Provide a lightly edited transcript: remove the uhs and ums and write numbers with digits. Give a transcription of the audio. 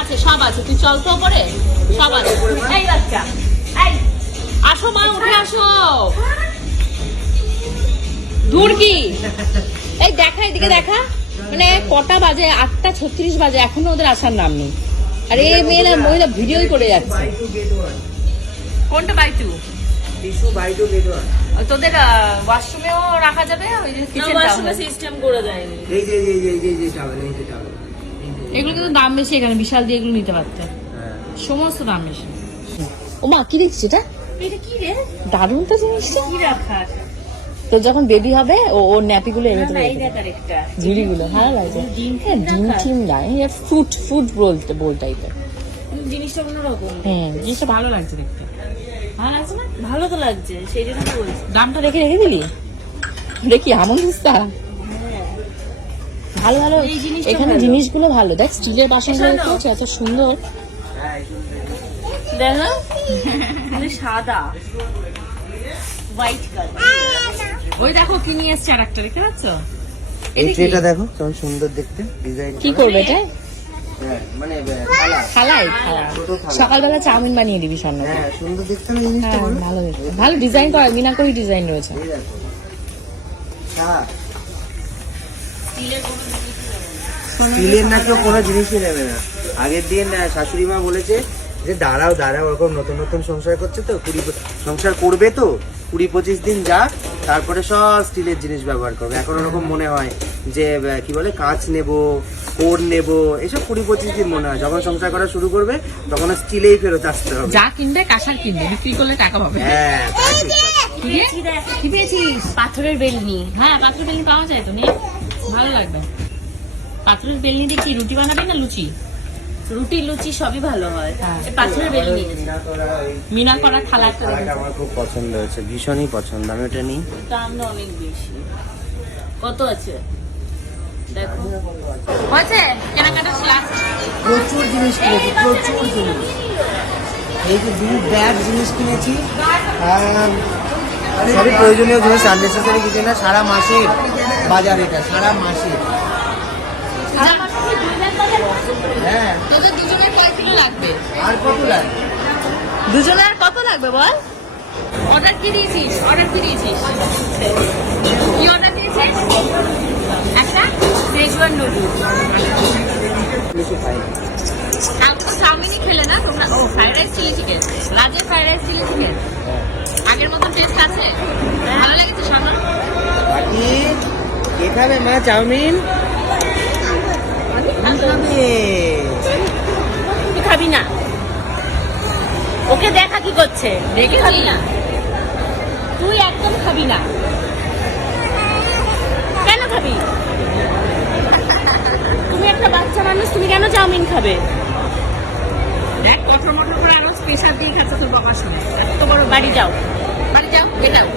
আছে, সব আছে, তুই চল তো পরে, সব আছে। এই বাচ্চা, এই আসো মা, উঠে আসো। দূর কি, এই দেখা, এদিকে দেখা। মানে কটা বাজে? 8:36 বাজে, এখনো ওদের আসার নাম নেই। আর এই মেয়েরা মহিলা ভিডিওই করে যাচ্ছে। কোনটা বাই টু? তোদের ওয়াশরুমেও রাখা যাবে, ওই যে কিচেনটা সিস্টেম করে দেয়নি। এগুলো কিন্তু দাম বেশি, এখানে বিশাল দিয়ে এগুলো নিতে পারতে, সমস্ত দাম বেশি। ও মা, কি দেখছিস এটা? এটা কি রে? দারুণ তো জিনিসটা। কি রাখা? তো যখন বেবি হবে ওর ন্যাপি গুলো এনে দেবে, ঝুড়ি গুলো ভালো লাগছে। ডিম টিম নাই, ফুড বোল টাইপের জিনিসটা, অন্যরকম। হ্যাঁ, জিনিসটা ভালো লাগছে দেখতে। ভালো লাগছে না? ভালো তো লাগছে, সেই জন্য বলছি। দামটা রেখে দিলি দেখি, আমন দিস্তা ভালো ভালো। এখানে জিনিসগুলো ভালো, দেখ স্টিলের বাসনগুলো দেখো এত সুন্দর। দেখো সাদা হোয়াইট কালার। ওই দেখো কি নিয়ে এসছে আরেকটা, দেখতে পাচ্ছ? এই ট্রেটা দেখো কেমন সুন্দর দেখতে, ডিজাইন। কি করবে এটা? মানে থালায় সকালবেলা চাউমিন বানিয়ে দিবি সামনে। হ্যাঁ, সুন্দর দেখতে না জিনিসটা? ভালো দেখতে, ভালো ডিজাইন করা, মিনাকরি ডিজাইন রয়েছে। স্টিলের না কেউ কোনো জিনিসই নেবে না। আগের দিন শাশুড়ি মা বলেছে যে দাঁড়াও ওরকম নতুন নতুন সংসার করছে তো, সংসার করবে তো 20-25 দিন যাক, তারপরে সব স্টিলের জিনিস ব্যবহার করবে। এখন ওরকম মনে হয় যে কি বলে, কাঁচ নেবো, কোর নেবো, এসব 20-25 দিন মনে হয়। যখন সংসার করা শুরু করবে তখন স্টিলেই ফেরত আসতে হবে। যা কিনবে কাঁসার কিনবে, বিক্রি করলে টাকা পাবে। হ্যাঁ, কি পেয়েছিস? পাথরের বেলনি। হ্যাঁ, পাথরের বেলনি পাওয়া যায় তো, নিয়ে ভালো লাগবে। পাথরের বেলনি দিয়ে কি রুটি বানাবে না লুচি? রুটি লুচি সবই ভালো হয়। পাথরের বেলনি, মিনা করা থালা একটা আমার খুব পছন্দ হয়েছে, ভীষণই পছন্দ। আমি ওটা নিই। দাম না অনেক বেশি। কত আছে দেখো। হয়েছে কেনাকাটা শেষ। প্রচুর জিনিস কিনেছি, প্রচুর জিনিস। এই যে 2 ব্যাগ জিনিস কিনেছি, সবই প্রয়োজনীয় জিনিস, আননেসেসারি কিছু না। সারা মাসের বাজার এটা, সারা মাসে। হ্যাঁ, তোদের দুজনের কয় কিলো লাগবে? আর কত লাগবে? দুজনের কত লাগবে বল? অর্ডার কি দিয়েছিস? কি অর্ডার দিয়েছিস? একটা শেজওয়ান নুডলস। চাউমিনই খেলে না তোমরা? ও, ফ্রাইড রাইস চিলি চিকেন। রাজের ফ্রাইড রাইস চিলি চিকেন আগের মতো টেস্ট আছে? ভালো লেগেছে সামনে? বাকি কে খাবে মা চাউমিন? তুই খাবি না? ওকে দেখা কি করছে, দেখে খাবি না? তুই একদম খাবি না? কেন খাবি? তুমি একটা বাচ্চা মানুষ, তুমি কেন চাউমিন খাবে? দেখ কঠোর মটর করে আরো স্পেশাল দিয়ে খাচ্ছে তোর বাবার সময়। এত বড়, বাড়ি যাও, বেটাও।